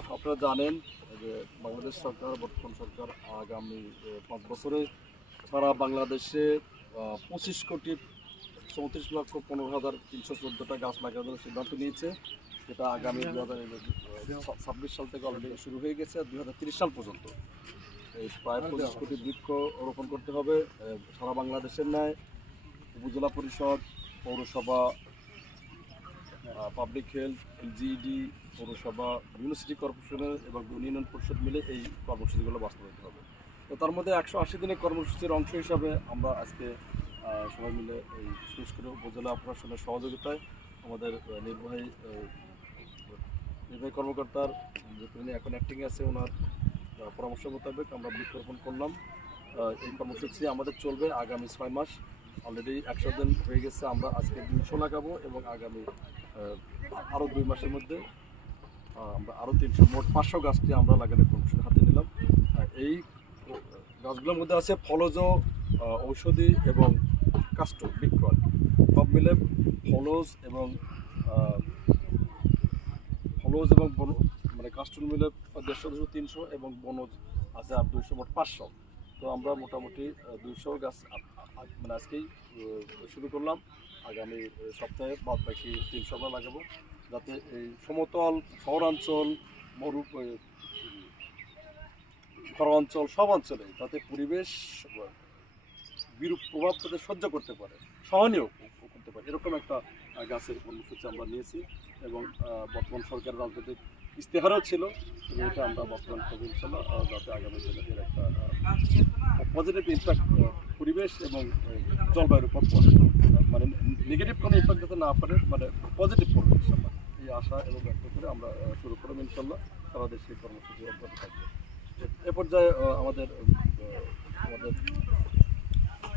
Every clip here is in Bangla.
আপনারা জানেন যে বাংলাদেশ সরকার, বর্তমান সরকার আগামী 5 বছরে সারা বাংলাদেশে 25,34,15,314টা গাছ লাগানোর সিদ্ধান্ত নিয়েছে। সেটা আগামী 2026 সাল থেকে অলরেডি শুরু হয়ে গেছে, 2030 সাল পর্যন্ত এই প্রায় 25 কোটি বৃক্ষ রোপণ করতে হবে। সারা বাংলাদেশের ন্যায় উপজেলা পরিষদ, পৌরসভা, পাবলিক হেলথ, এলজিইডি, পৌরসভা, বিভিন্ন সিটি কর্পোরেশনের এবং ইউনিয়ন পরিষদ মিলে এই কর্মসূচিগুলো বাস্তবায়িত হবে। তো তার মধ্যে 180 দিনের কর্মসূচির অংশ হিসাবে আমরা আজকে সবাই মিলে এই বিশেষ করে উপজেলা প্রশাসনের সহযোগিতায় আমাদের নির্বাহী কর্মকর্তার যিনি এখন অ্যাক্টিংয়ে আছে ওনার পরামর্শ মোতাবেক আমরা বৃক্ষরোপণ করলাম। এই কর্মসূচি আমাদের চলবে আগামী 6 মাস। অলরেডি 100 দিন হয়ে গেছে, আমরা আজকে 200 লাগাবো এবং আগামী আরও 2 মাসের মধ্যে আমরা আরও 300, মোট 500 গাছটি আমরা লাগানোর কর্মসূচি হাতে নিলাম। এই গাছগুলোর মধ্যে আছে ফলজ, ঔষধি এবং কাষ্ঠ বৃক্ষ, সব মিলে ফলজ এবং মানে কাষ্ঠ মিলে 150, 300 এবং বনজ আছে আর 200, মোট 500। তো আমরা মোটামুটি 200 গাছ মানে আজকেই শুরু করলাম। আগামী সপ্তাহে বাদ বাকি 300 আমরা লাগাবো, যাতে এই সমতল শহরাঞ্চল, অঞ্চল সব অঞ্চলে যাতে পরিবেশ বিরূপ প্রভাব তাদের সহ্য করতে পারে, সহনীয় করতে পারে, এরকম একটা গাছের কর্মসূচি আমরা নিয়েছি। এবং বর্তমান সরকারের রাজনৈতিক ইস্তেহারও ছিল, এবং এটা আমরা বাস্তবায়ন করবো ইনশাল্লাহ, যাতে আগামী দিনে এর একটা পজিটিভ ইম্প্যাক্ট পরিবেশ এবং জলবায়ুর উপর পড়ে, মানে নেগেটিভ কোনো ইম্প্যাক্ট যাতে না পড়ে, মানে পজিটিভ পড়বে ইনশাল্লাহ, এই আশা এবং ব্যক্ত করে আমরা শুরু করবো ইনশাল্লাহ। সারা দেশে কর্মসূচি অব্যাহত থাকবে। এ পর্যায়ে আমাদের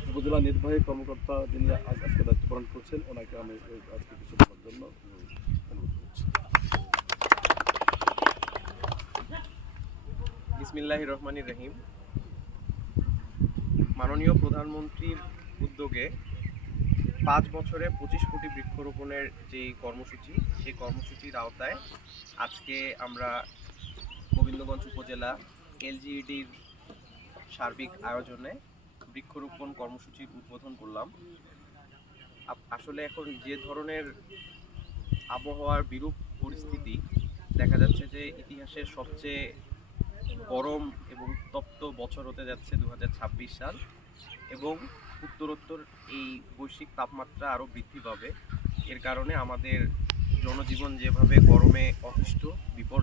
উপজেলা নির্বাহী কর্মকর্তা যিনি আজকে দায়িত্ব পালন করছেন, ওনাকে আমি আজকে কিছু বলার জন্য অনুরোধ করছি। বিসমিল্লাহির রহমানির রহিম। মাননীয় প্রধানমন্ত্রীর উদ্যোগে 5 বছরে 25 কোটি বৃক্ষরোপণের যে কর্মসূচি, সেই কর্মসূচির আওতায় আজকে আমরা গোবিন্দগঞ্জ উপজেলা এলজিইডির সার্বিক আয়োজনে বৃক্ষরোপণ কর্মসূচির উদ্বোধন করলাম। আসলে এখন যে ধরনের আবহাওয়ার বিরূপ পরিস্থিতি দেখা যাচ্ছে, যে ইতিহাসের সবচেয়ে গরম এবং তপ্ত বছর হতে যাচ্ছে 2026 সাল, এবং উত্তরোত্তর এই বৈশ্বিক তাপমাত্রা আরও বৃদ্ধি পাবে। এর কারণে আমাদের জনজীবন যেভাবে গরমে অতিষ্ঠ,